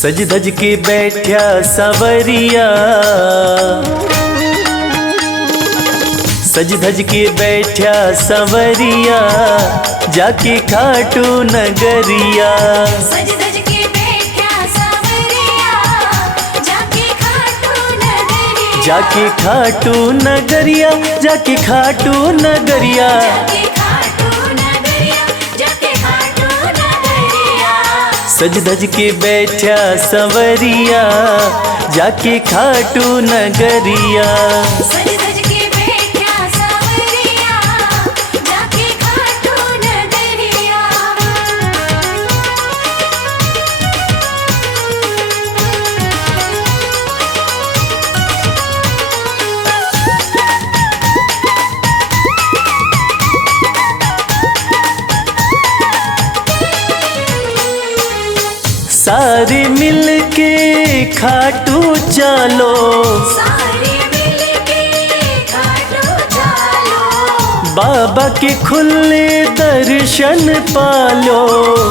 सज धज के बैठा सवरिया, सज धज के बैठा सवरिया, जाके खाटू नगरिया। सज धज के बैठा सवरिया, जाके खाटू नगरिया। जाके खाटू नगरिया, जाके खाटू नगरिया। जाके खाटू नगरिया, जाके खाटू नगरिया। सज धज के बैठा सवरिया, जाके खाटू नगरिया। सज धज के बैठा सवरिया, जाके खाटू नगरिया। सारे मिल के खाटू चलो, सारे मिलके खाटू चलो। बाबा के खुले दर्शन पालो।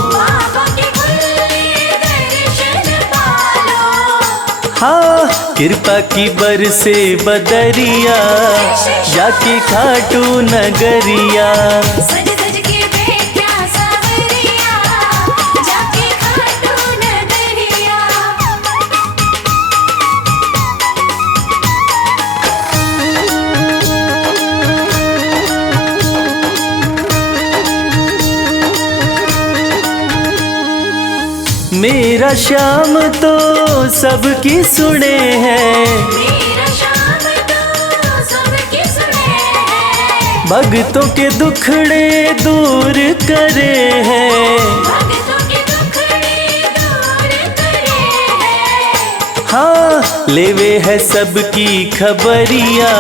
बाबा के खुले दर्शन पालो। हाँ, कृपा की बरसे बदरिया, जाके खाटू नगरिया। सज धज के बैठा सवरिया, जाके खाटू नगरिया। मेरा श्याम तो सबकी सुने हैं, मेरा श्याम तो सबकी सुने हैं। भक्तों के दुखड़े दूर करे हैं। भक्तों के दुखड़े दूर करे हैं। हाँ, लेवे है सबकी खबरिया,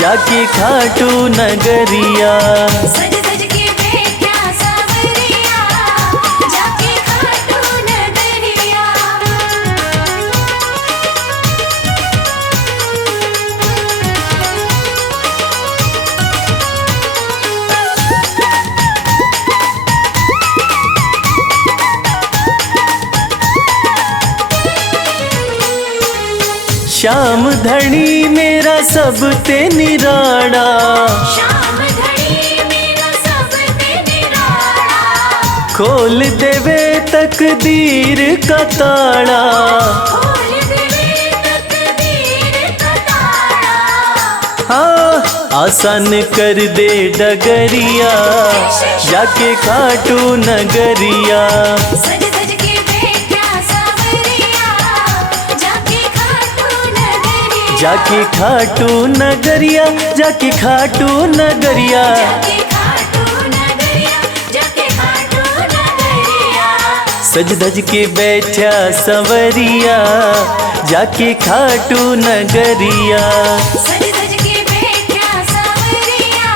जाके खाटू नगरिया। सज धज के बैठा सवरिया, जाके खाटू नगरिया। श्याम धनी मेरा सब ते निराड़ा, श्याम धनी मेरा सब ते निराला। खोल देवे तकदीर का ताड़ा। खोल देवे तकदीर का ताला। हाँ, आसान कर दे डगरिया, जाके खाटू नगरिया। सज धज के बैठा सवरिया, जाके खाटू नगरिया। जाके खाटू नगरिया, जाके खाटू नगरिया। जाके खाटू नगरिया, जाके खाटू नगरिया। सज धज के बैठा सवरिया, जाके खाटू नगरिया। सज धज के बैठा सवरिया,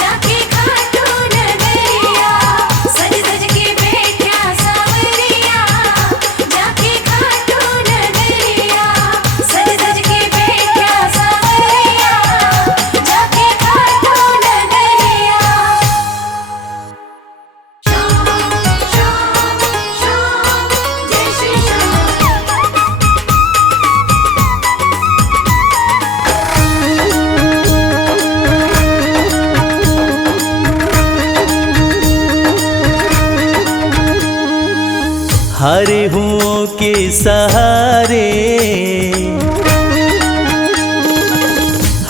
जाके खाटू नगरिया। सज धज के बैठा सवरिया, जाके खाटू नगरिया। सज धज के बैठा सवरिया, जाके खाटू नगरिया। श्याम श्याम श्याम, जय श्री श्याम। हरे हुओं के सहारे,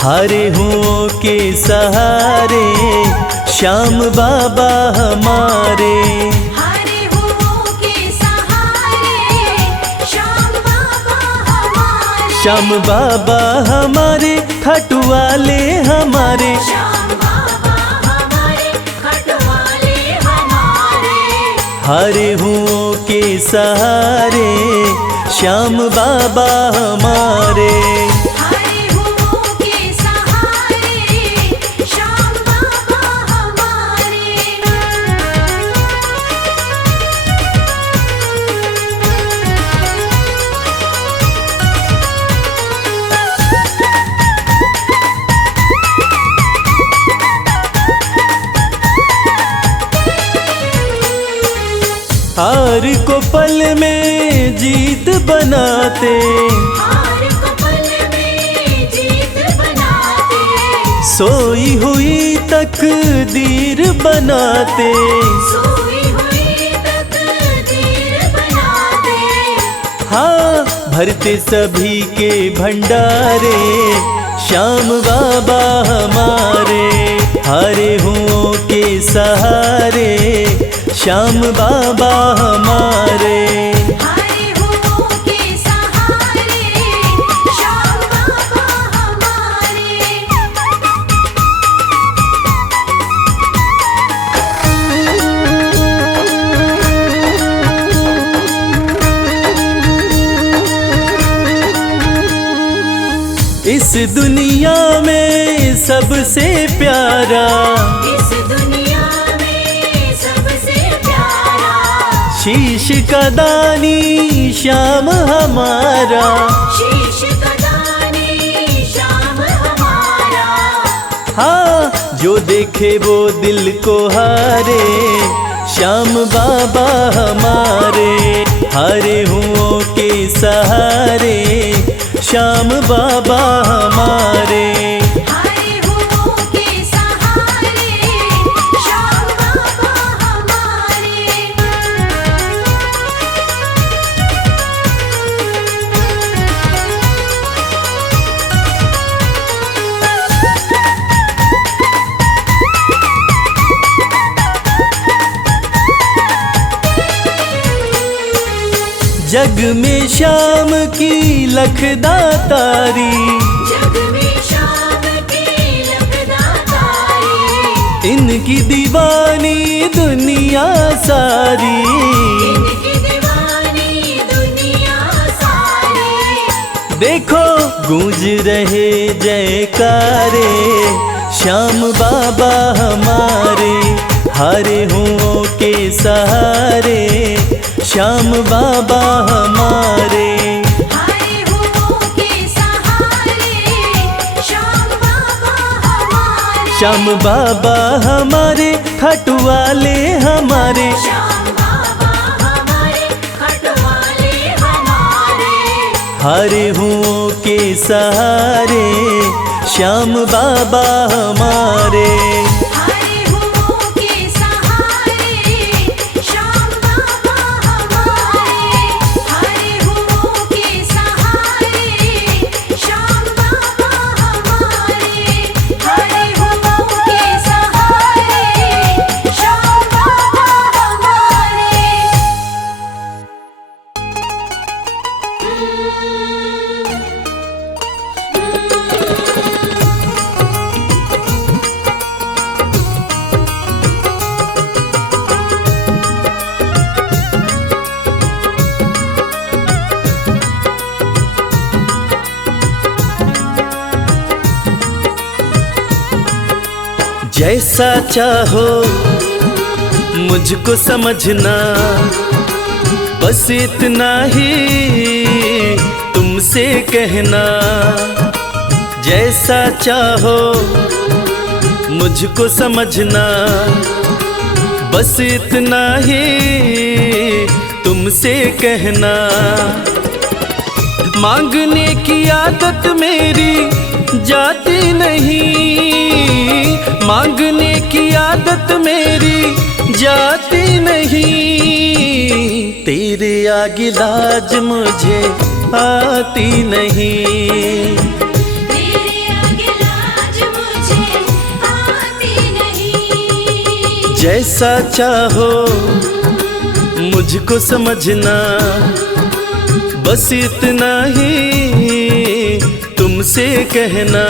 हरे हुओं के सहारे, श्याम बाबा हमारे। हरे हुओं के सहारे, श्याम बाबा हमारे। श्याम बाबा हमारे, खाटू वाले हमारे। श्याम बाबा हमारे, खटवाले हमारे। हरे हुओं के सहारे, श्याम बाबा हमारे। हरे हुओं के सहारे, श्याम बाबा हमारे। हार को पल में जीत बनाते, हार को पल में जीत बनाते, सोई हुई तकदीर बनाते, सोई हुई तकदीर बनाते। हाँ भरते सभी के भंडारे श्याम बाबा हमारे, हारे हुओं के सहारे श्याम बाबा हमारे। हारे हुओं के सहारे श्याम बाबा हमारे। इस दुनिया में सबसे प्यारा, इस दुनिया में सबसे प्यारा, शीश का दानी श्याम हमारा, शीश का दानी श्याम हमारा। हाँ जो देखे वो दिल को हारे श्याम बाबा हमारे, हारे हुओं के सहारे श्याम बाबा हमारे। हारे हुओं के सहारे श्याम बाबा हमारे। जग में श्याम की लखदातारी, जग में श्याम की लखदातारी, इनकी दीवानी दुनिया सारी, इनकी दीवानी दुनिया सारी। देखो गूंज रहे जयकारे श्याम बाबा हमारे, हारे हुओं के सहारे श्याम बाबा हमारे। हारे हुओं के सहारे श्याम बाबा हमारे। श्याम बाबा हमारे खटवाले हमारे, श्याम बाबा हमारे खटवाले हमारे। हारे हुओं के सहारे श्याम बाबा हमारे। हारे हुओं के सहारे श्याम बाबा हमारे। हारे हुओं के सहारे श्याम बाबा हमारे। हारे हुओं के सहारे श्याम बाबा हमारे। जैसा चाहो मुझको समझना, बस इतना ही तुमसे कहना। जैसा चाहो मुझको समझना, बस इतना ही तुमसे कहना। मांगने की आदत मेरी जाती नहीं, मांगने की आदत मेरी जाती नहीं। तेरे आगे लाज मुझे आती नहीं, तेरे आगे लाज मुझे आती नहीं। जैसा चाहो मुझको समझना, बस इतना ही तुमसे कहना।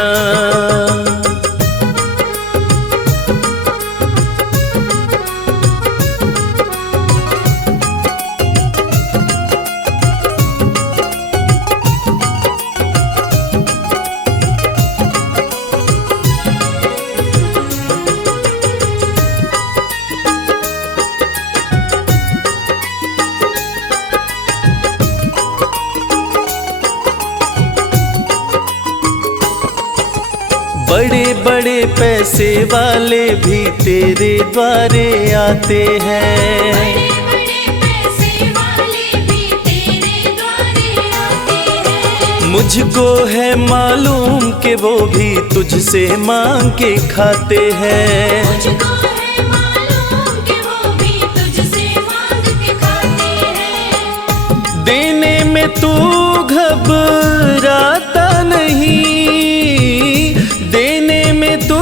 बड़े बड़े पैसे वाले भी तेरे द्वारे आते हैं, बड़े बड़े मुझको है मालूम कि वो भी तुझसे मांग के खाते हैं। मुझको है मालूम कि वो भी तुझसे मांग के खाते हैं। देने में तू घबराता नहीं, देने में तू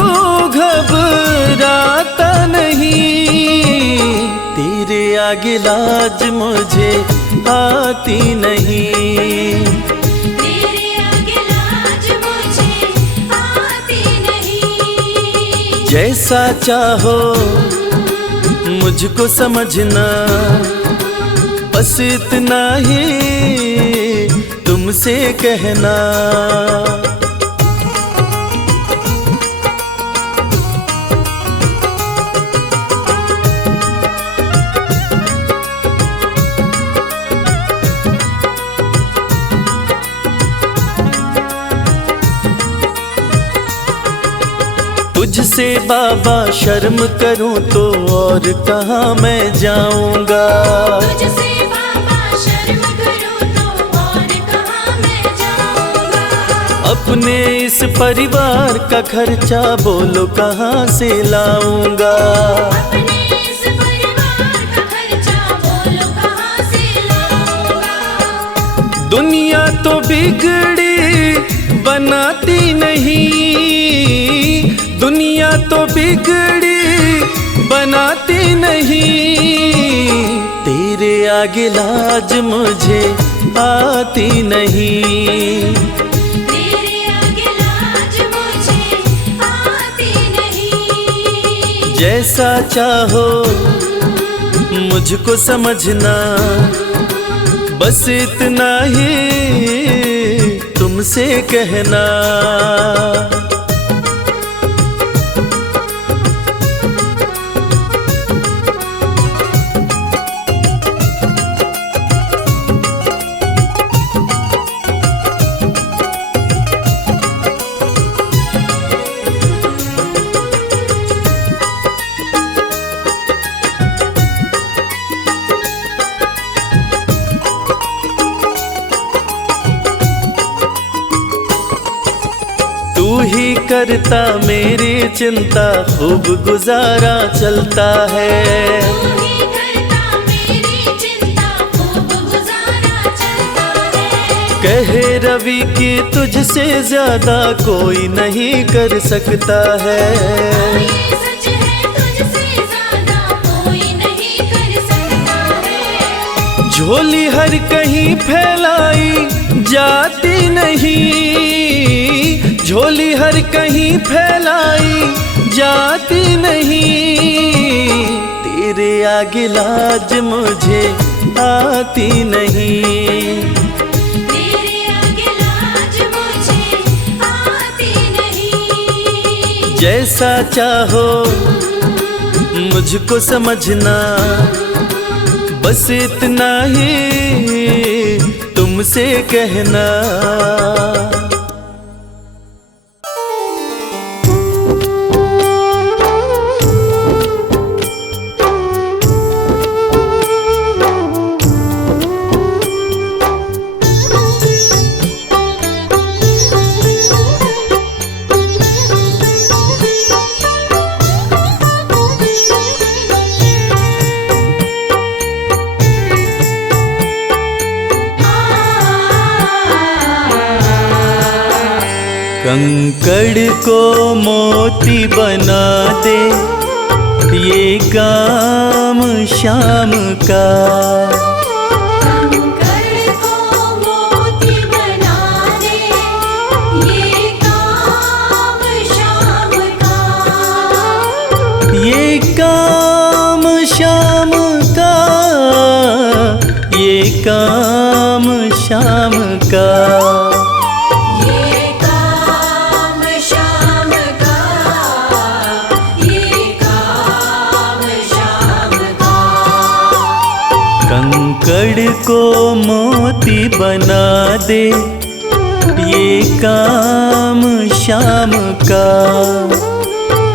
घबराता नहीं। तेरे आगे लाज मुझे आती नहीं, तेरे आगे लाज मुझे आती नहीं। जैसा चाहो मुझको समझना, बस इतना ही तुमसे कहना। तुझसे बाबा शर्म करूं तो और कहाँ मैं जाऊंगा। तुझसे बाबा शर्म करूं तो और कहाँ मैं जाऊंगा। अपने इस परिवार का खर्चा बोलो कहाँ से लाऊंगा। अपने इस परिवार का खर्चा बोलो कहाँ से लाऊंगा। दुनिया तो बिगड़ी बनाती नहीं, दुनिया तो बिगड़ी बनाती नहीं। तेरे आगे लाज मुझे आती नहीं, तेरे आगे लाज मुझे आती नहीं। जैसा चाहो मुझको समझना, बस इतना ही तुमसे कहना। तू ही करता मेरी चिंता, खूब गुजारा चलता है। तू ही करता मेरी चिंता, खूब गुजारा चलता है। कहे रवि कि तुझसे ज्यादा कोई नहीं कर सकता है। ये सच है, तुझसे ज्यादा कोई नहीं कर सकता है। झोली हर कहीं फैलाई जाती नहीं, झोली हर कहीं फैलाई जाती नहीं। तेरे आगे लाज मुझे आती नहीं, तेरे आगे लाज मुझे आती नहीं। जैसा चाहो मुझको समझना, बस इतना ही तुमसे कहना। कंकड़ को मोती बना दे ये काम शाम का, कंकड़ को मोती बना दे ये काम शाम का, ये काम शाम का, ये काम शाम का। कंकड़ को मोती बना दे ये काम शाम का,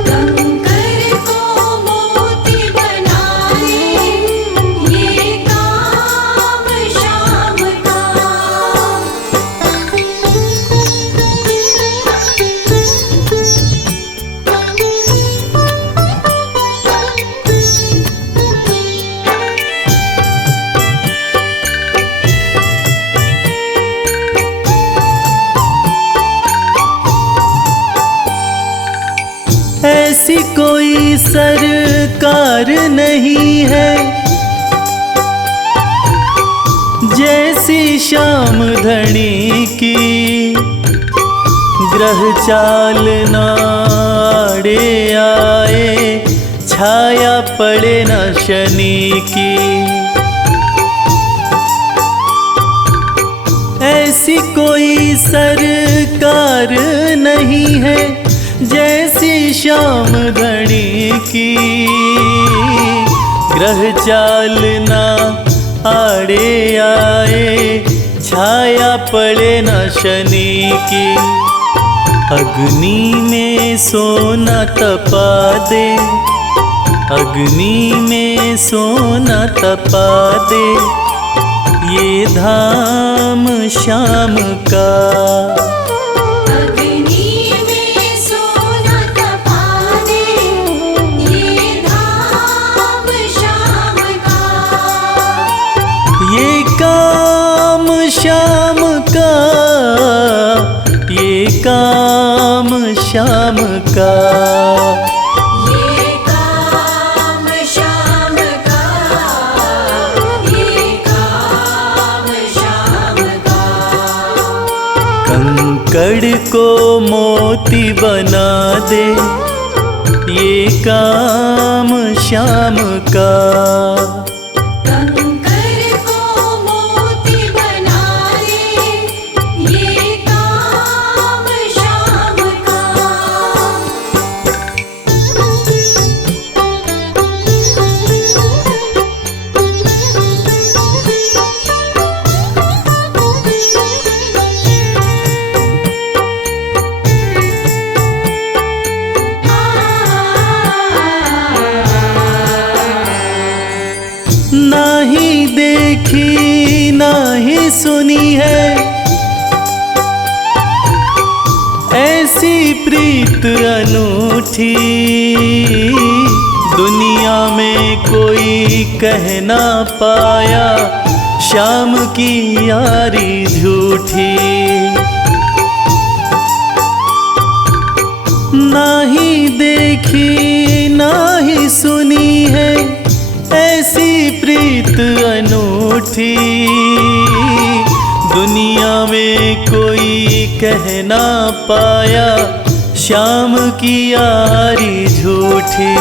कंकड़ को मोती बना दे ये काम शाम का। ऐसी कोई सरकार नहीं है जैसी श्याम धनी की। ग्रह चालना आड़े आए, छाया पड़े न शनि की। ऐसी कोई सरकार नहीं है जैसी श्याम धनी की। ग्रह चालना आड़े आए, छाया पड़े न शनि की। अग्नि में सोना तपा दे, अग्नि में सोना तपा दे, ये धाम श्याम का। अग्नि में सोना तपा दे, ये धाम श्याम का। ये काम श्याम का, ये काम श्याम का। ये काम श्याम का, ये काम श्याम का। कंकड़ को मोती बना दे, ये काम श्याम का। कंकर को मोती बना दे, ये काम श्याम का। नाही देखी नाही सुनी है ऐसी प्रीत अनूठी। दुनिया में कोई कह ना पाया श्याम की यारी झूठी। नाही देखी नाही सुनी है ऐसी प्रीत अनूठी। दुनिया में कोई कह ना पाया श्याम की यारी झूठी।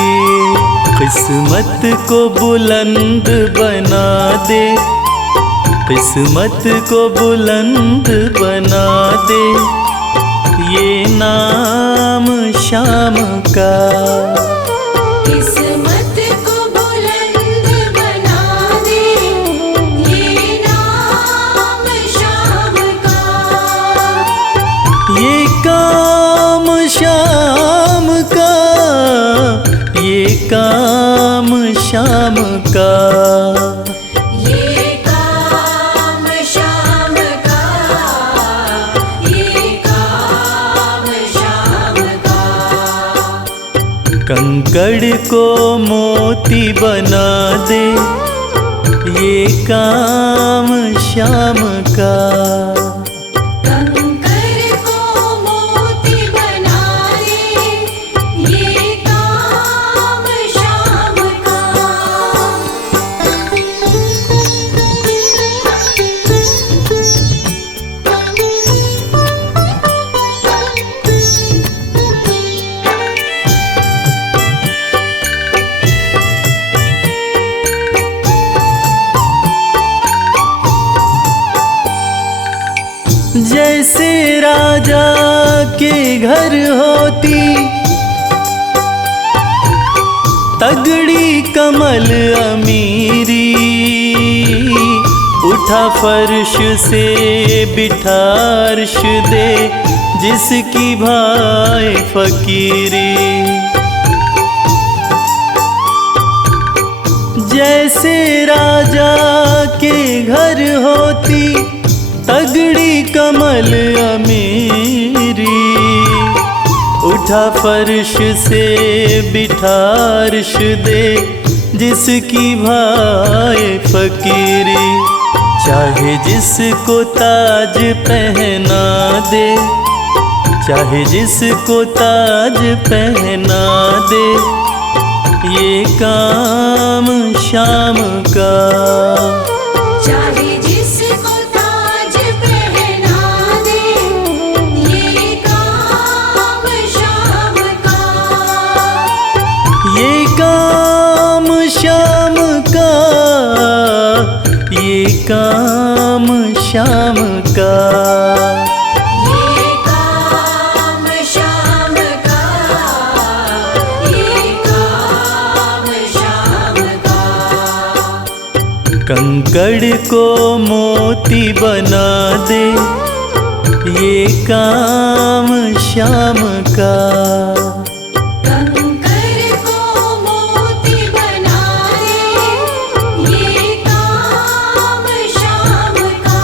किस्मत को बुलंद बना दे, किस्मत को बुलंद बना दे, ये नाम श्याम का। किस्मत को बुलंद बना दे, ये नाम श्याम का। ये काम श्याम का, ये काम श्याम का। ये काम श्याम का, ये काम श्याम का। कंकड़ को मोती बना दे, ये काम श्याम का। कंकर को मोती बना दे, ये काम श्याम का। जैसे राजा के घर होती तगड़ी कमल अमीरी। उठा फर्श से बिठा अर्श दे, जिसकी भाई फकीरी। जैसे राजा के घर होती तगड़ी कमल अमीरी। उठा फर्श से बिठा अर्श दे, जिसकी भाई फकीरी। चाहे जिसको ताज पहना दे, चाहे जिसको ताज पहना दे, ये काम शाम का। चाहे जिसको ताज पहना दे, ये काम शाम का। ये काम शाम का, ये काम शाम का। ये काम शाम का, ये काम शाम का। कंकड़ को मोती बना दे, ये काम शाम का। कंकर को मोती बना दे, ये काम शाम का।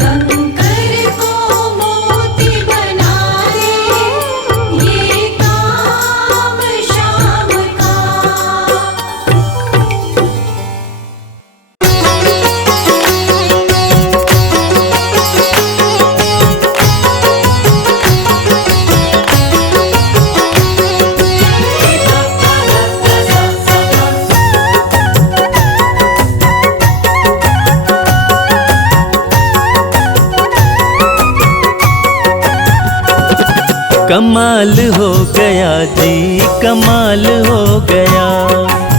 कंकर को मोती बना दे, ये काम शाम का। कमाल हो गया जी, कमाल हो गया।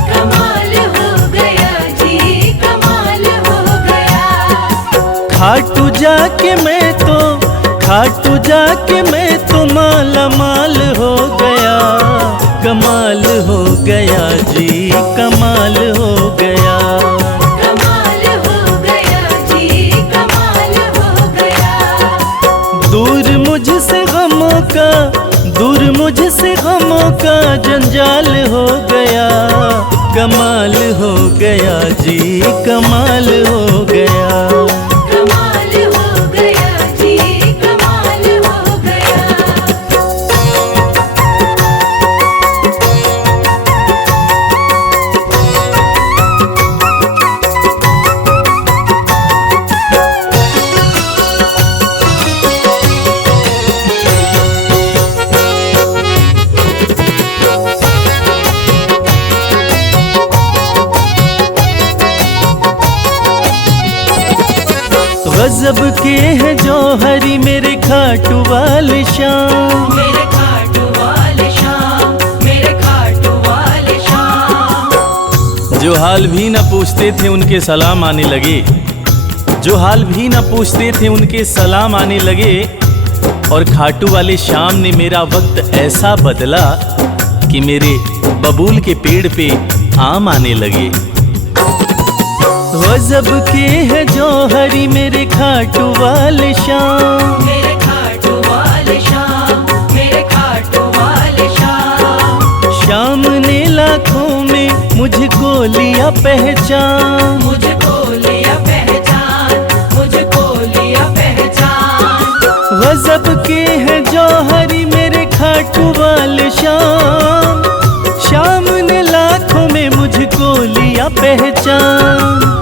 कमाल हो गया जी, कमाल हो गया। खाटू जाके मैं तो, खाटू जाके मैं तो माला माल हो गया। कमाल हो गया जी, कमाल हो गया। कमाल हो गया जी, कमाल हो गया। दूर मुझसे गमों का, दूर मुझसे गमों का जंजाल हो गया। कमाल हो गया जी, कमाल हो गया। कमाल हो गया जी, कमाल हो गया। गजब के हैं जौहरी मेरे खाटू वाले शाम। मेरे खाटू वाले शाम, मेरे खाटू वाले शाम। जो हाल भी न पूछते थे उनके सलाम आने लगे, जो हाल भी न पूछते थे उनके सलाम आने लगे। और खाटू वाले शाम ने मेरा वक्त ऐसा बदला कि मेरे बबूल के पेड़ पे आम आने लगे। गजब के है जौहरी मेरे खाटू वाले शाम। मेरे खाटू वाले शाम, मेरे खाटू वाले शाम। शाम ने लाखों में मुझको लिया पहचान, मुझको लिया पहचान, मुझको लिया पहचान। गजब के है जौहरी मेरे खाटू वाले शाम। शाम ने लाखों में मुझको लिया पहचान।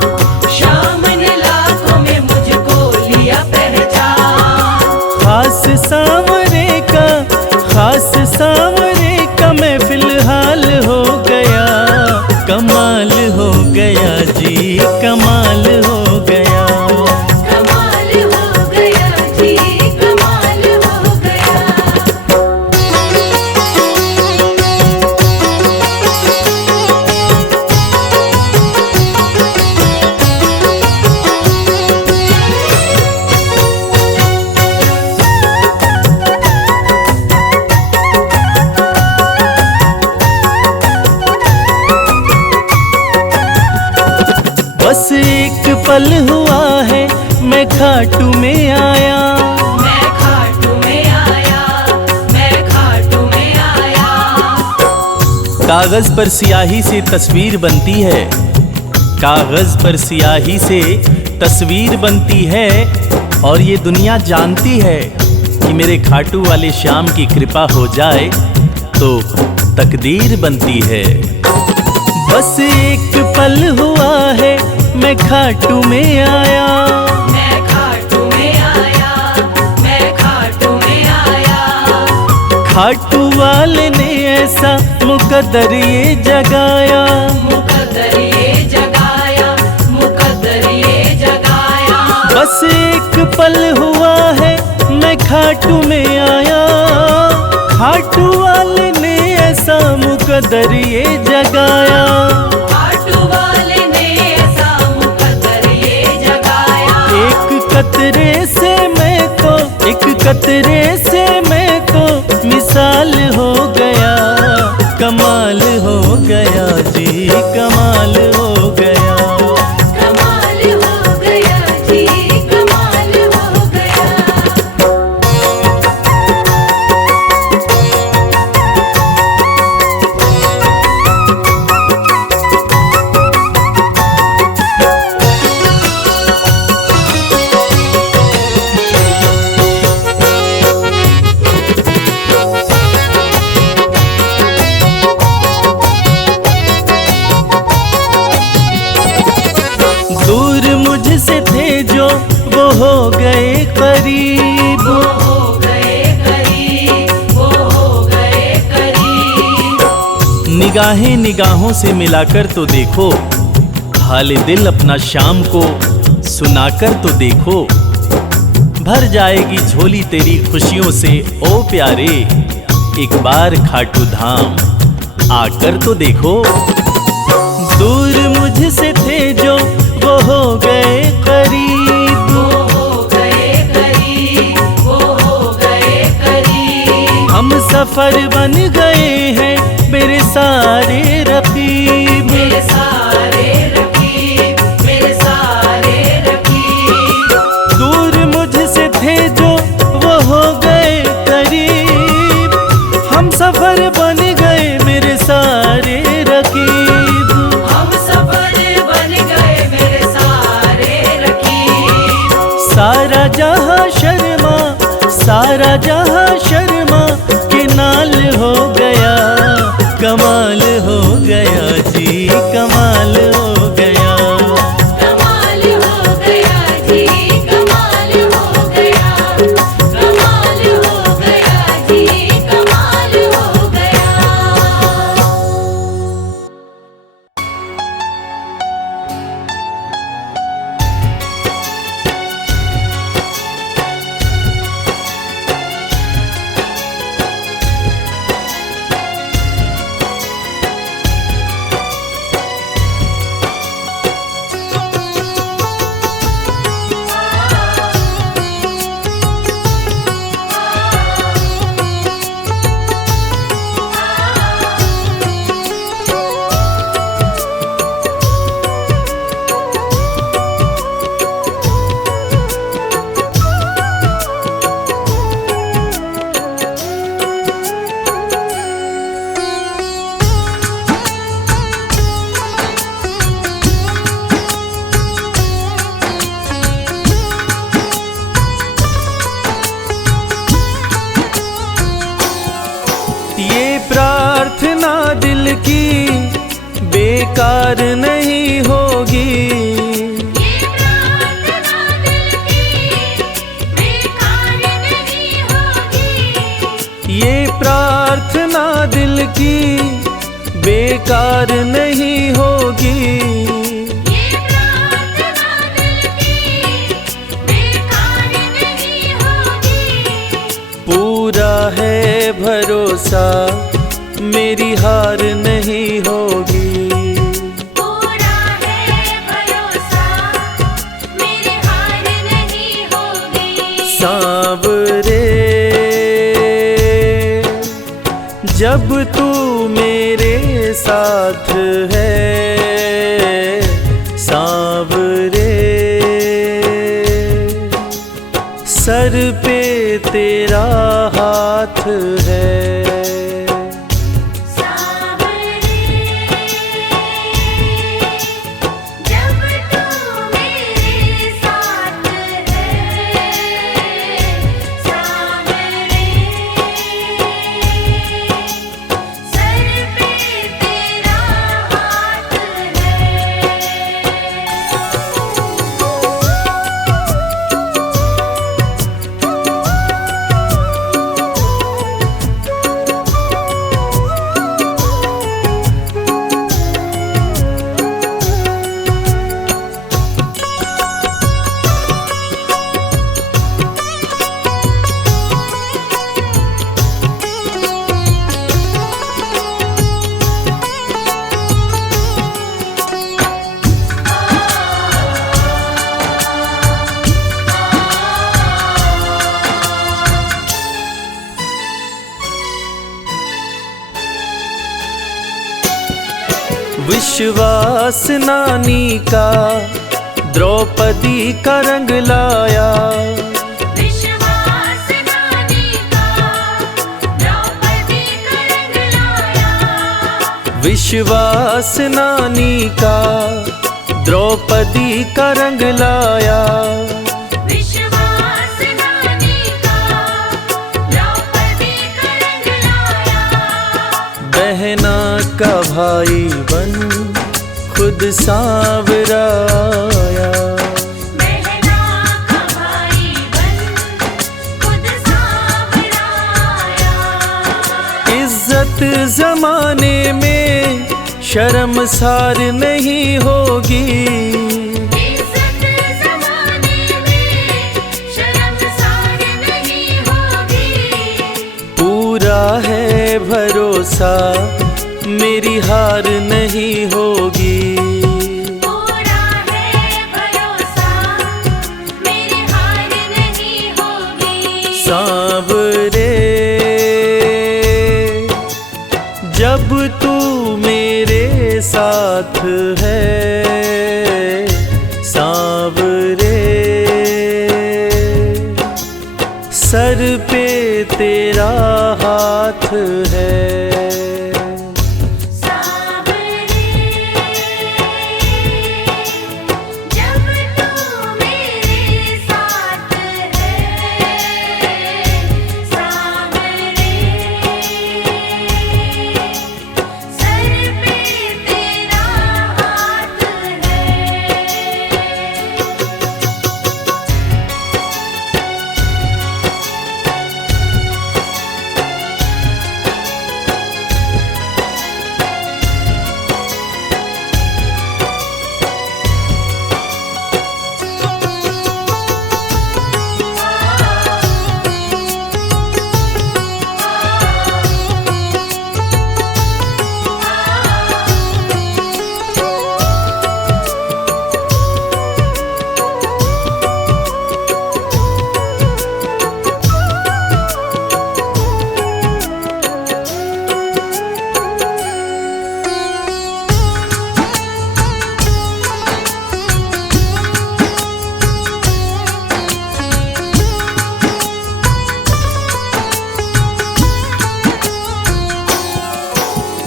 शाम ने लाखों में मुझको लिया पहचान। खास सांवरे का, खास सांवरे का मैं फिलहाल हो गया। कमाल हो गया जी, कमाल हो गया। कमाल हो गया जी, कमाल हो गया। बस एक पल हुआ है मैं खाटू में आया। मैं खाटू में आया, मैं खाटू में आया। कागज पर सियाही से तस्वीर बनती है, कागज पर सियाही से तस्वीर बनती है। और ये दुनिया जानती है कि मेरे खाटू वाले श्याम की कृपा हो जाए तो तकदीर बनती है। बस एक पल हुआ है मैं खाटू में आया। मैं खाटू में आया, मैं खाटू में खाटू वाले ने ऐसा मुकद्दर ये जगाया, मुकद्दर ये जगाया, मुकद्दर ये जगाया। बस एक पल हुआ है मैं खाटू में आया। खाटू वाले ने ऐसा मुकद्दर ये जगाया, खाटू वाले ने ऐसा मुकद्दर ये जगाया। एक कतरे से मैं तो, एक कतरे से मैं तो मिसाल हो गया। कमाल हो गया जी, कमाल हो गया। कमाल हो गया जी, कमाल हो गया। दूर मुझसे थे जो वो हो गए करीब, वो हो गए करीब, वो हो गए करीब। निगाहें निगाहों से मिलाकर तो देखो, हाल दिल अपना शाम को सुनाकर तो देखो। भर जाएगी झोली तेरी खुशियों से ओ प्यारे, एक बार खाटू धाम आकर तो देखो। दूर मुझसे थे जो वो हो गए करीब, वो हो गए करीब, वो हो गए करीब। हम सफर बन गए हैं मेरे सारे रकीब। मेरे सारे रकीब, मेरे सारे रकीब। दूर मुझसे थे जो वो हो गए करीब, हम सफर बन गए मेरे सारे रकीब। हम सफर बन गए मेरे सारे रकीब। सारा जहां शर्मा, सारा जहां शर्मा के नाल हो गया। कमाल हो गया जी, कमाल हो गया। कमाल हो गया जी, कमाल हो गया। कमाल हो गया जी, कमाल हो गया। ये प्रार्थना दिल की बेकार नहीं होगी। ये प्रार्थना दिल की बेकार नहीं होगी। ये प्रार्थना दिल की बेकार नहीं होगी। ये प्रार्थना दिल की बेकार नहीं होगी। पूरा है भरोसा मेरी हार नहीं होगी। पूरा है भरोसा मेरी हार नहीं होगी। सांवरे जब तू मेरे साथ है, सांवरे सर पे तेरा हाथ है। सांवरे जब तू मेरे साथ है, सांवरे सर पे तेरा हाथ है। विश्वास नानी का द्रौपदी का रंग लाया। विश्वास नानी का द्रौपदी का रंग लाया। विश्वास नानी का द्रौपदी का रंग लाया। विश्वास नानी का द्रौपदी का रंग लाया। बहना का भाई बन खुद सांवराया। बहना का भाई बन खुद सांवराया। इज्जत जमाने में शर्मसार नहीं होगी। इज्जत ज़माने में शर्मसार नहीं होगी। पूरा है भरोसा मेरी हार नहीं होगी। पूरा है भरोसा मेरी हार नहीं होगी। सांवरे जब तू मेरे साथ है, सांवरे सर पे तेरा हाथ है। सांवरे जब तू मेरे साथ है। सांवरे सर पे तेरा हाथ है।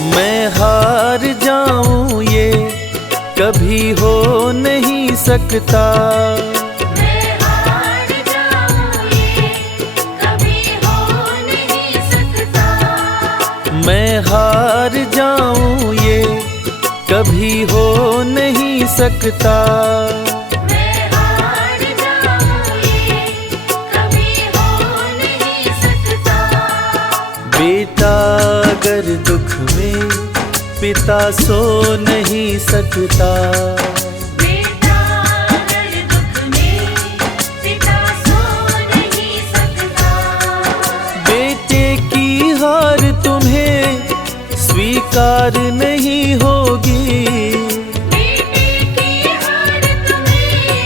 मैं हार जाऊं ये कभी हो नहीं सकता। मैं हार जाऊं ये कभी हो नहीं सकता। मैं हार जाऊं ये कभी हो नहीं सकता। मैं हार जाऊं ये कभी हो नहीं सकता। बेटा अगर दुख में पिता सो नहीं सकता। बेटा अगर दुख में पिता सो नहीं सकता। बेटे की हार तुम्हें स्वीकार नहीं होगी। बेटे की हार तुम्हें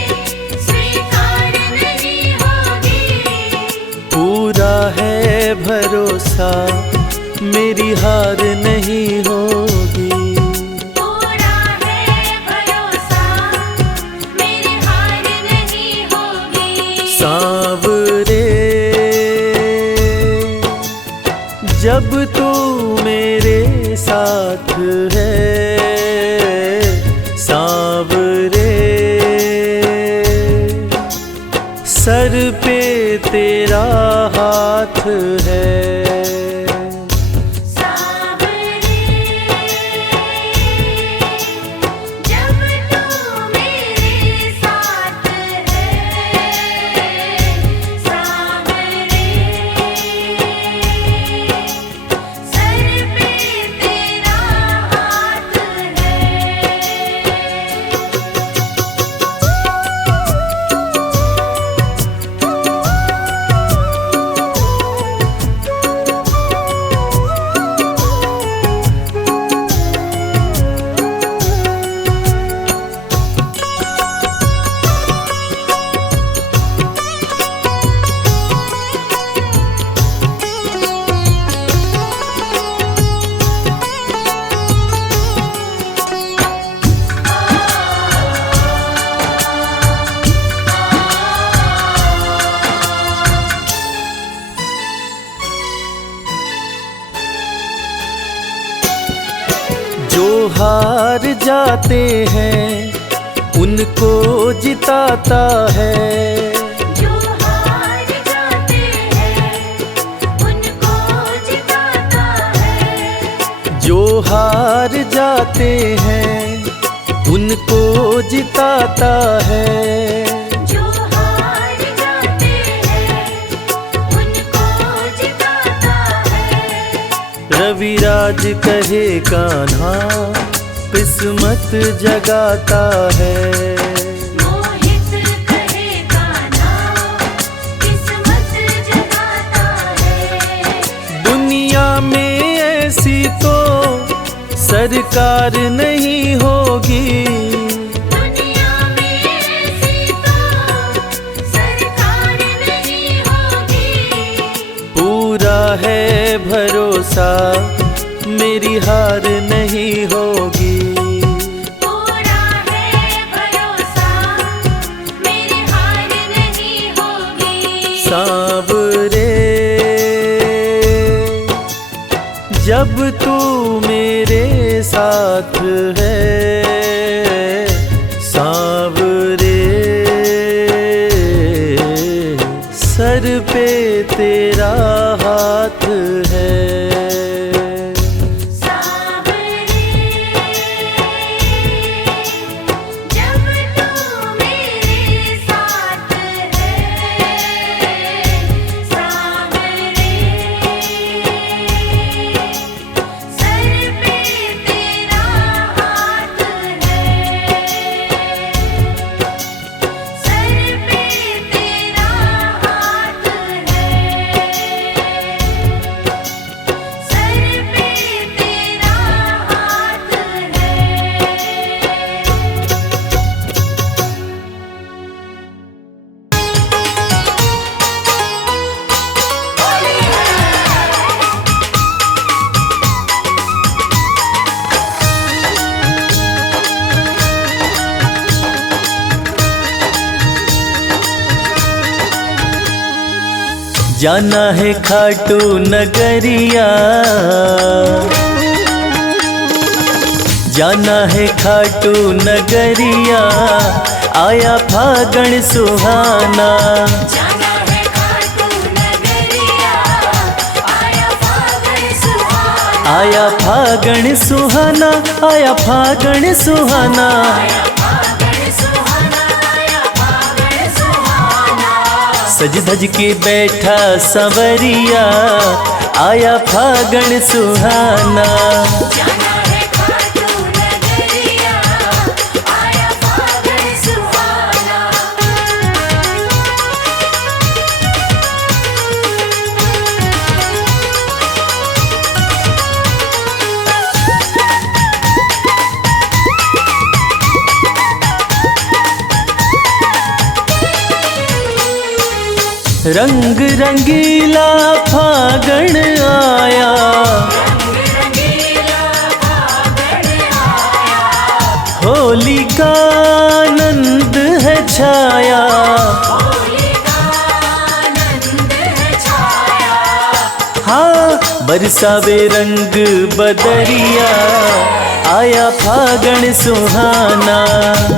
स्वीकार नहीं होगी। पूरा है भरोसा मेरी हार नहीं होगी। पूरा है भरोसा मेरी हार नहीं होगी। सांवरे जब तू मेरे साथ है, सांवरे सर पे तेरा हाथ है। सांवरे जब तू मेरे साथ है। सांवरे सर पे तेरा हाथ है। जाते हैं उनको जिताता है। जो हार जाते हैं उनको जिताता है। जो हार जाते हैं उनको जिताता है। जो हार जाते हैं उनको जिताता है। रविराज कहे कान्हा किस्मत जगाता है। मोहित कहे कान्हा किस्मत जगाता है। दुनिया में ऐसी तो सरकार नहीं होगी। दुनिया में ऐसी तो सरकार नहीं होगी। पूरा है भरोसा मेरी हार नहीं होगी। पूरा है भरोसा मेरी हार नहीं होगी। सांवरे जब तू मेरे साथ है, सांवरे सर पे तेरा हाथ है। सांवरे जब तू मेरे साथ है। सांवरे सर पे तेरा हाथ है। सर पे तेरा हाथ है। सर पे तेरा हाथ है। जाना है खाटू नगरिया, जाना है खाटू नगरिया, आया फागण सुहाना। जाना है खाटू नगरिया, आया फागण सुहाना। आया फागण सुहाना, आया फागण सुहाना। आया फागण सुहाना, आया फागण सुहाना। सज धज के बैठा संवरिया, आया फागण सुहाना। जाना है खाटू नगरिया, आया फागण सुहाना। रंग रंगीला फागण आया, रंगीला फागण आया। होली का आनंद है छाया। होली का आनंद है छाया। हाँ बरसावे रंग बदरिया, आया फागण सुहाना।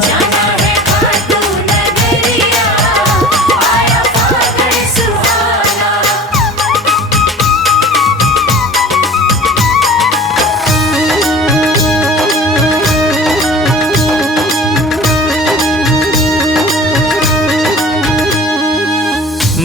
जाना है खाटू नगरिया, आया फागण सुहाना।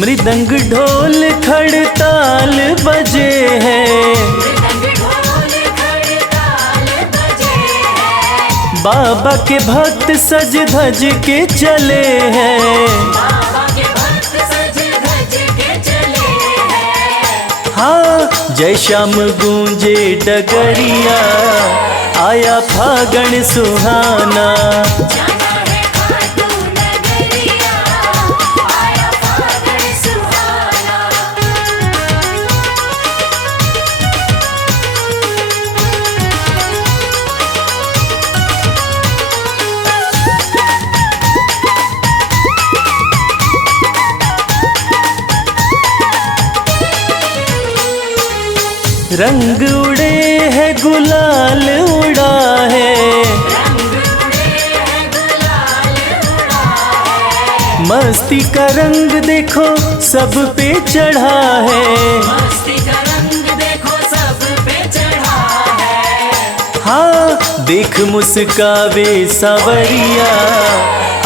मृदंग ढोल खड़ताल बजे हैं, मृदंग ढोल खड़ताल बजे हैं। बाबा के भक्त सज धज के चले हैं। बाबा के भक्त सज धज के चले हैं। हाँ जय श्याम गूंजे डगरिया, आया फागण सुहाना। जाना है खाटू नगरिया, आया फागण सुहाना। रंग उड़े है गुलाल उड़ा है, रंग मस्ती का रंग देखो सब पे चढ़ा है। मस्ती का रंग देखो सब पे चढ़ा है। हाँ देख मुस्कावे सावरिया,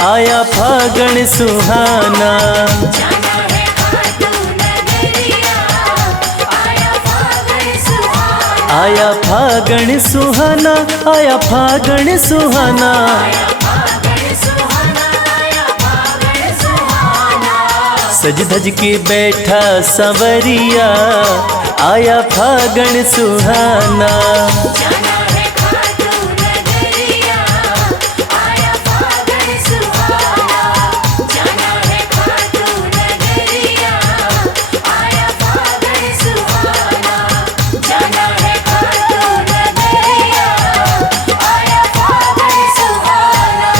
आया फागण सुहाना। जाना है खाटू नगरिया, आया फागण सुहाना। आया फागण सुहाना, आया फागण सुहाना। आया फागण सुहाना, आया फागण सुहाना। सज धज के बैठा संवरिया, आया फागण सुहाना। जाना है खाटू नगरिया, आया फागण सुहाना। जाना है खाटू नगरिया, आया फागण सुहाना। जाना है खाटू नगरिया, आया फागण सुहाना।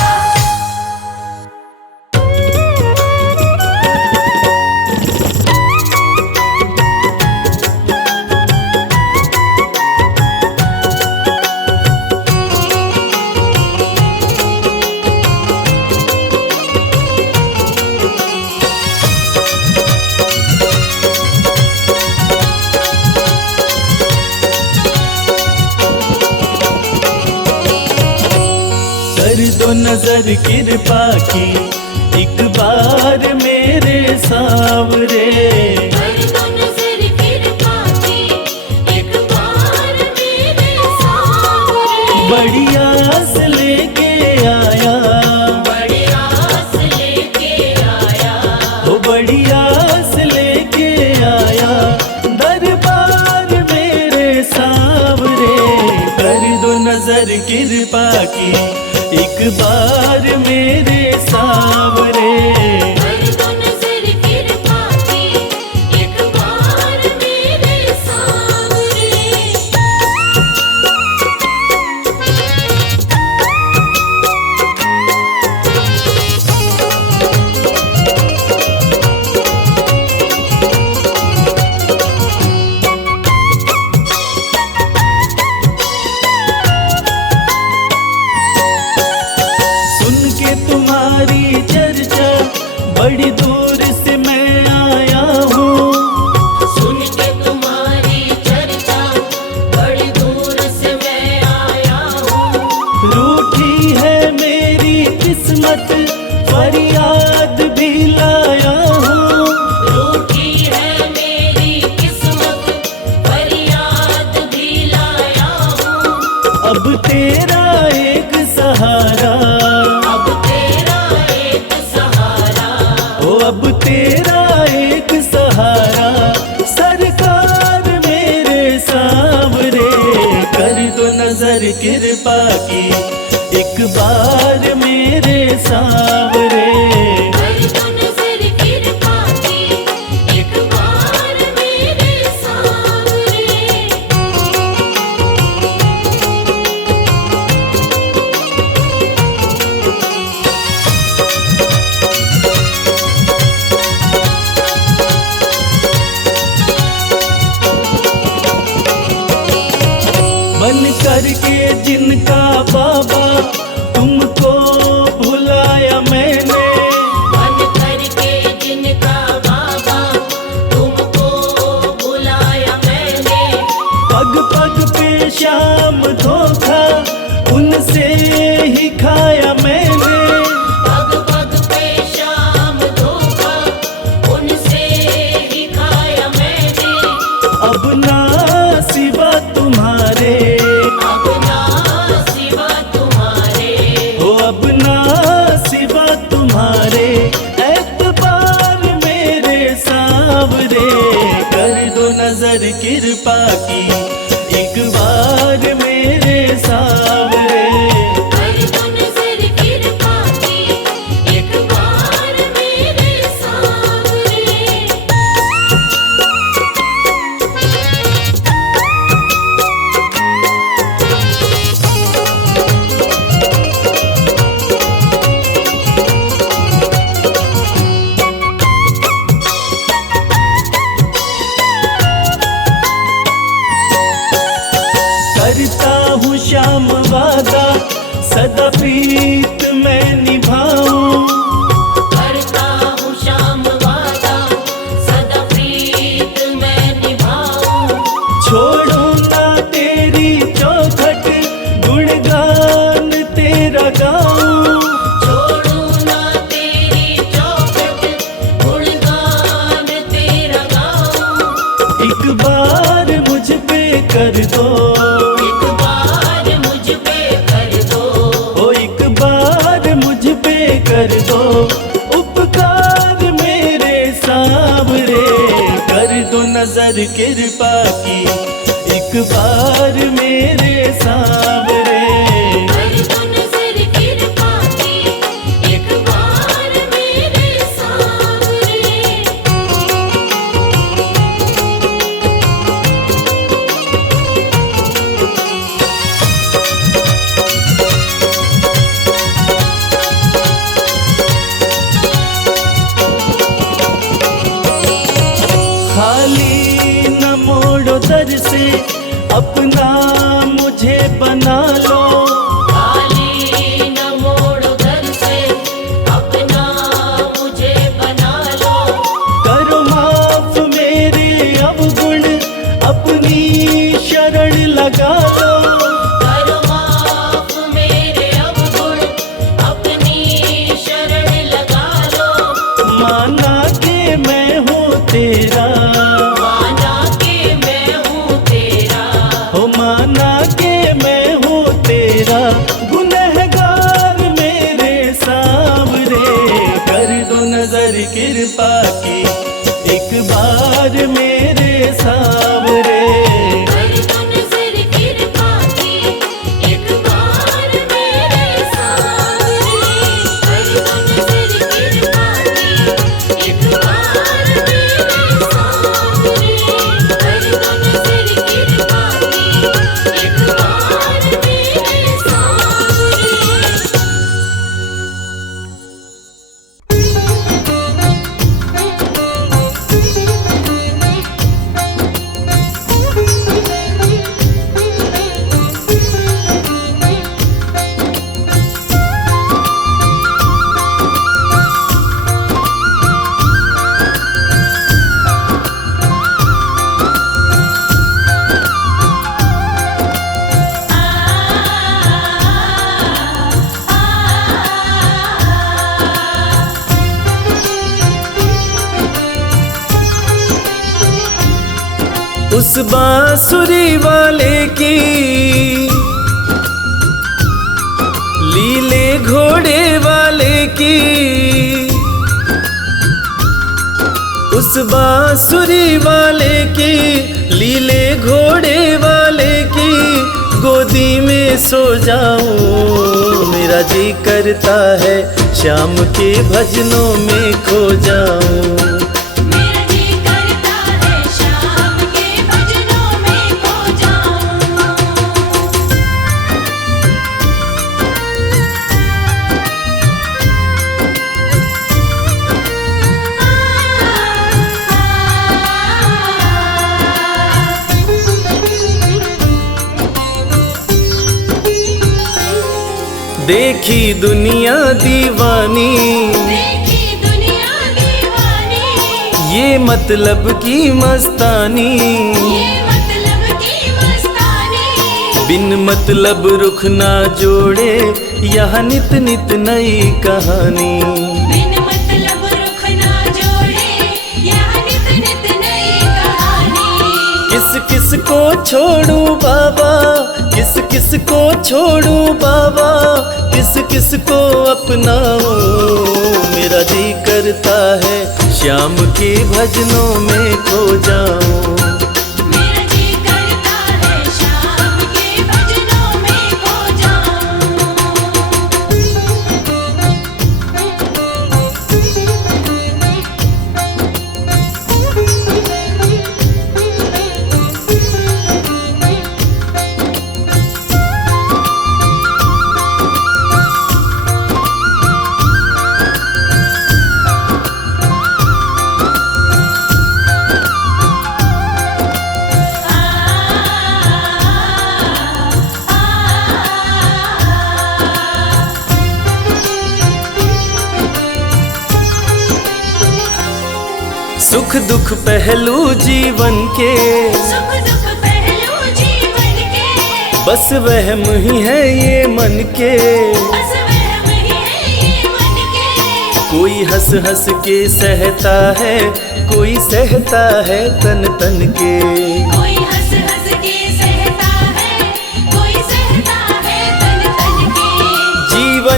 कर दो नजर कृपा की एक बार मेरे सावरे। कर दो नजर कृपा की एक बार मेरे सावरे। बड़ी आस लेके आया, बड़ी आस लेके आया। वो बड़ी आस लेके आया, दरबार मेरे सावरे। कर दो नजर कृपा की एक बार मेरे सावरे। कर दो नजर कृपा की एक बार मेरे सावरे। सुन के तुम्हारी चर्चा बड़ी दूर से मैं आया हूँ। सुन के तुम्हारी चर्चा बड़ी दूर से मैं आया हूँ। रूठी है मेरी किस्मत, फरियाद भी लाया हूँ। रूठी है मेरी किस्मत, फरियाद भी लाया हूँ। अब तेरा एक सहारा, अब तेरा एक सहारा। ओ अब तेरा एक सहारा, सरकार मेरे सावरे। कर दो नजर कृपा की एक बार मेरे सावरे। कर दो नजर कृपा की एक बार मेरे सावरे। बन करके जिनका बाबा तुमको भुलाया मैंने। बन करके जिनका बाबा तुमको बुलाया मैंने। पग पग पे शाम धोखा उनसे ही खाया मैंने। पग पग पे शाम धोखा उनसे ही खाया मैंने। अब ना सिवा तुम्हारे, अब ना सिवा तुम्हारे। हो अब ना सिवा तुम्हारे, एतबार मेरे सावरे। कर दो नजर कृपा की एक बार मेरे सावरे। कर दो नजर कृपा की एक बार मेरे सावरे। कर दो, एक बार मुझ पे कर दो, ओ एक बार मुझ पे कर दो उपकार मेरे सांवरे, कर दो नजर कृपा की एक बार मेरे सांवरे। कर दो नजर कृपा की एक बार मेरे सांवरे। खाली न मोड़ो दर से अपना मुझे बना लो, खाली न मोड़ो दर से अपना मुझे बना लो, करो माफ मेरे अवगुण अपनी शरण लगा लो, करो माफ मेरे अवगुण अपनी शरण लगा लो, माना के मैं हूँ तेरा, माना के मैं हूँ तेरा, हो माना के मैं हूँ तेरा गुनहगार मेरे सांवरे, कर दो नजर कृपा की एक बार मेरे सांवरे। कर दो नजर कृपा की एक बार मेरे सांवरे। कर दो नजर कृपा की एक बार मेरे सांवरे। कर दो नजर कृपा की एक बार मेरे सांवरे। उस बांसुरी वाले की लीले घोड़े वाले की, उस बांसुरी वाले की लीले घोड़े वाले की गोदी में सो जाऊं, मेरा जी करता है शाम के भजनों में खो जाऊं। मेरा जी करता है शाम के भजनों में खो जाऊं। देखी दुनिया दीवानी देखी दुनिया दीवानी, ये मतलब की मस्तानी, ये मतलब की मस्तानी। बिन मतलब रुख ना जोड़े यहाँ नित नित नई कहानी। बिन मतलब रुख ना जोड़े यहाँ नित नित नई कहानी। किस किस को छोड़ूं बाबा, किस किस को छोड़ूं बाबा, किस किस को अपनाऊं, मेरा जी करता है श्याम के भजनों में खो जाऊं। मेरा जी करता है शाम के भजनों में खो जाऊं। सुख दुख पहलू जीवन के, सुख दुख पहलू जीवन के, बस वहम ही है ये मन के। बस वहम ही है ये मन के। कोई हंस हंस के सहता है, कोई सहता है तन तन के। कोई हंस हंस के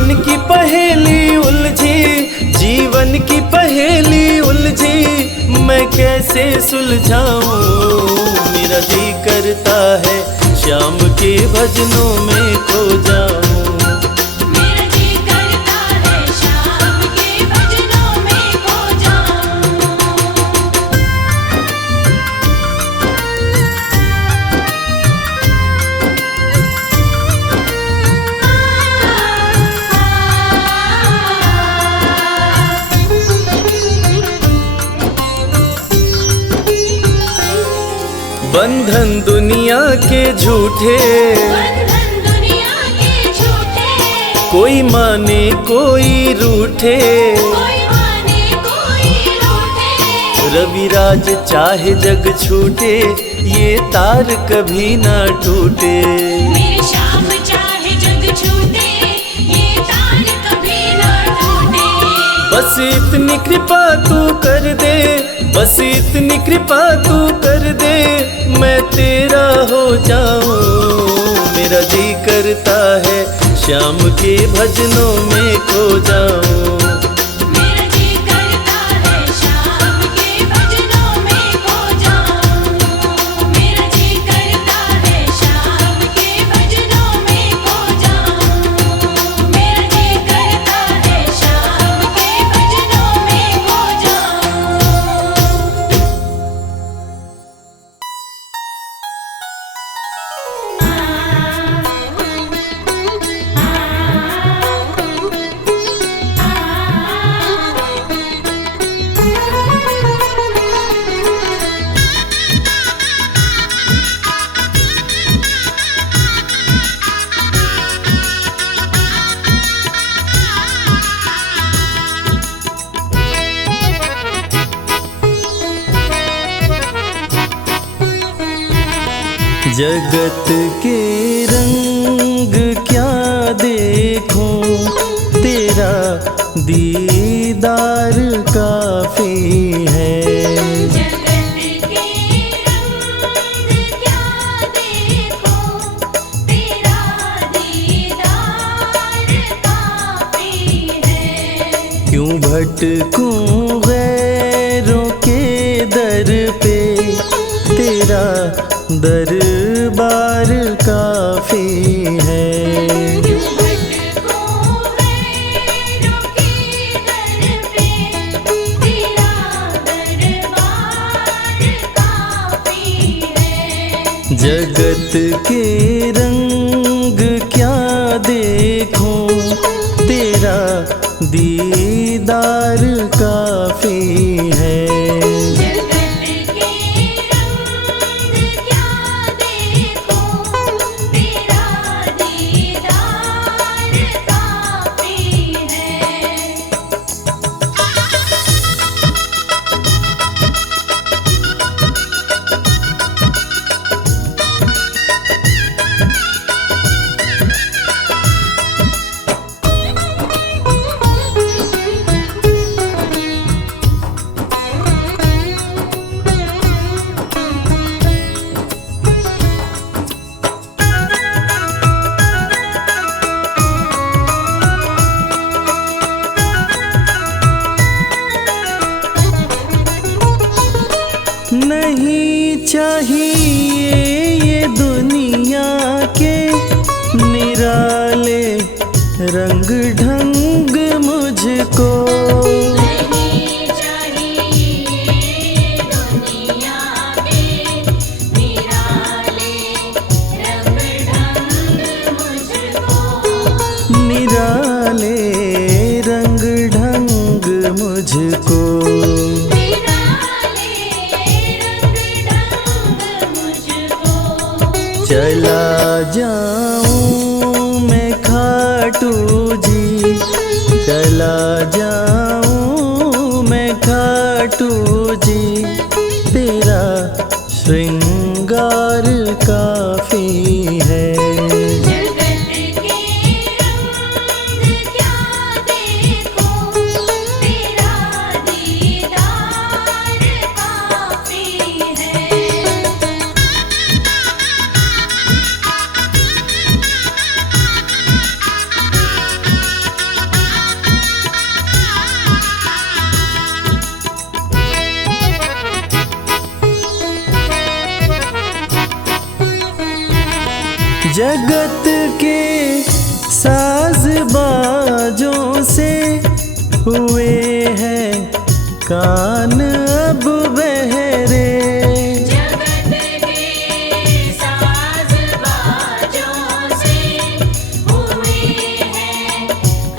जीवन की पहेली उलझी, जीवन की पहेली उलझी, मैं कैसे सुलझाऊं। मेरा जी करता है श्याम के भजनों में खो जाऊं। मेरा जी करता है शाम के भजनों में खो बंधन दुनिया के झूठे, बंधन दुनिया के झूठे, कोई माने कोई रूठे, कोई माने कोई रूठे। रविराज चाहे जग छूटे, ये तार कभी ना टूटे। मेरे श्याम चाहे जग छूटे, ये तार कभी ना टूटे। बस इतनी कृपा तू कर दे, बस इतनी कृपा तू कर दे, मैं तेरा हो जाऊं। मेरा जी करता है श्याम के भजनों में खो जाऊं। मेरा जी करता है शाम के भजनों में खो जाऊं। मेरा जी करता है शाम के भजनों में खो जाऊं। मेरा जी करता है शाम के भजनों में खो जाऊं। जगत के रंग क्या देखूं, तेरा दीदार काफी है। जगत के रंग क्या देखो, तेरा दीदार काफी है। क्यों भटकूं गैरों के दर पे, तेरा दरबार काफी है। क्यों भटको गैरों के दर पे, तेरा दरबार काफी है। जगत के रंग क्या देखूं, तेरा दीदार काफी है। जगत के रंग क्या देखो, तेरा दीदार काफी है। नहीं चाहिए ये दुनिया के निराले रंग ढंग मुझको। नहीं चाहिए दुनिया के निराले रंग ढंग मुझको। निराले रंग ढंग मुझको। निराले रंग ढंग मुझको। चला जाऊं मैं खाटू जी जगत के साज बाजों से हुए हैं कान अब बहरे। जगत के साज बाजों से हुए हैं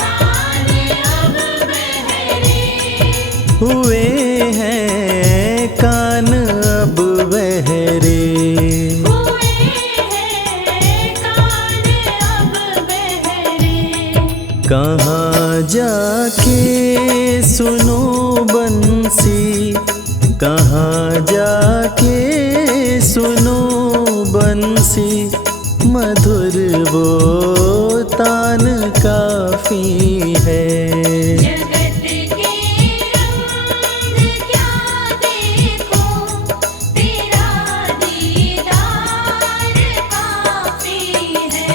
कान अब बहरे। हुए हैं कान अब बहरे। हुए हैं कान अब बहरे। कहाँ जाके सुनो बंसी, कहाँ जाके सुनो बंसी, मधुर वो तान काफी है। जगत के रंग क्या देखो, तेरा दीदार काफी है।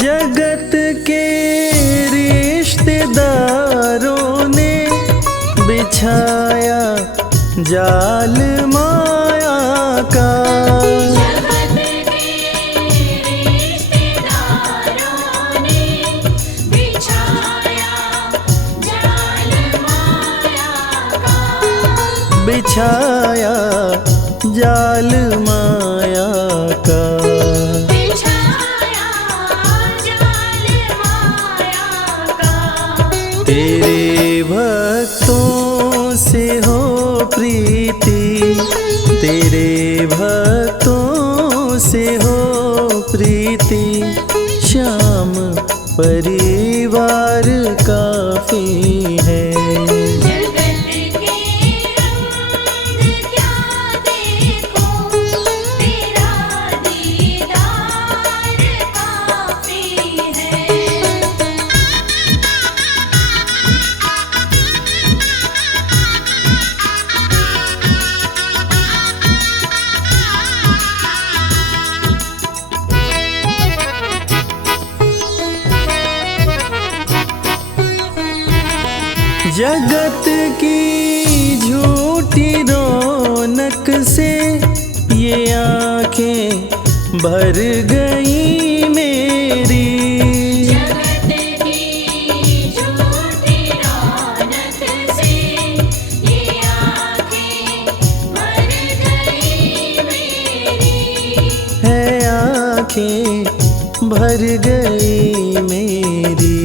जगत के रिश्तेदारों ने बिछाया जाल माया का। जगत के रिश्तेदारों ने बिछाया जाल माया का। बिछाया जाल माया का। बिछाया जाल माया का। तेरे भक्तों से हो प्रीति, तेरे भक्तों से हो प्रीति, श्याम परिवार काफी है। जगत के रंग क्या देखो, तेरा दीदार काफी है। जगत की झूठी रौनक से ये आंखें भर गई मेरी। जगत की झूठी रौनक से ये आँखें भर गई मेरी। है आंखें भर गई मेरी।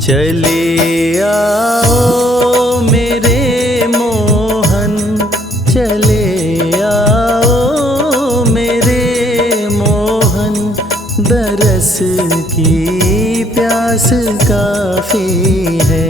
चले आओ मेरे मोहन, चले आओ मेरे मोहन, दरस की प्यास काफी है।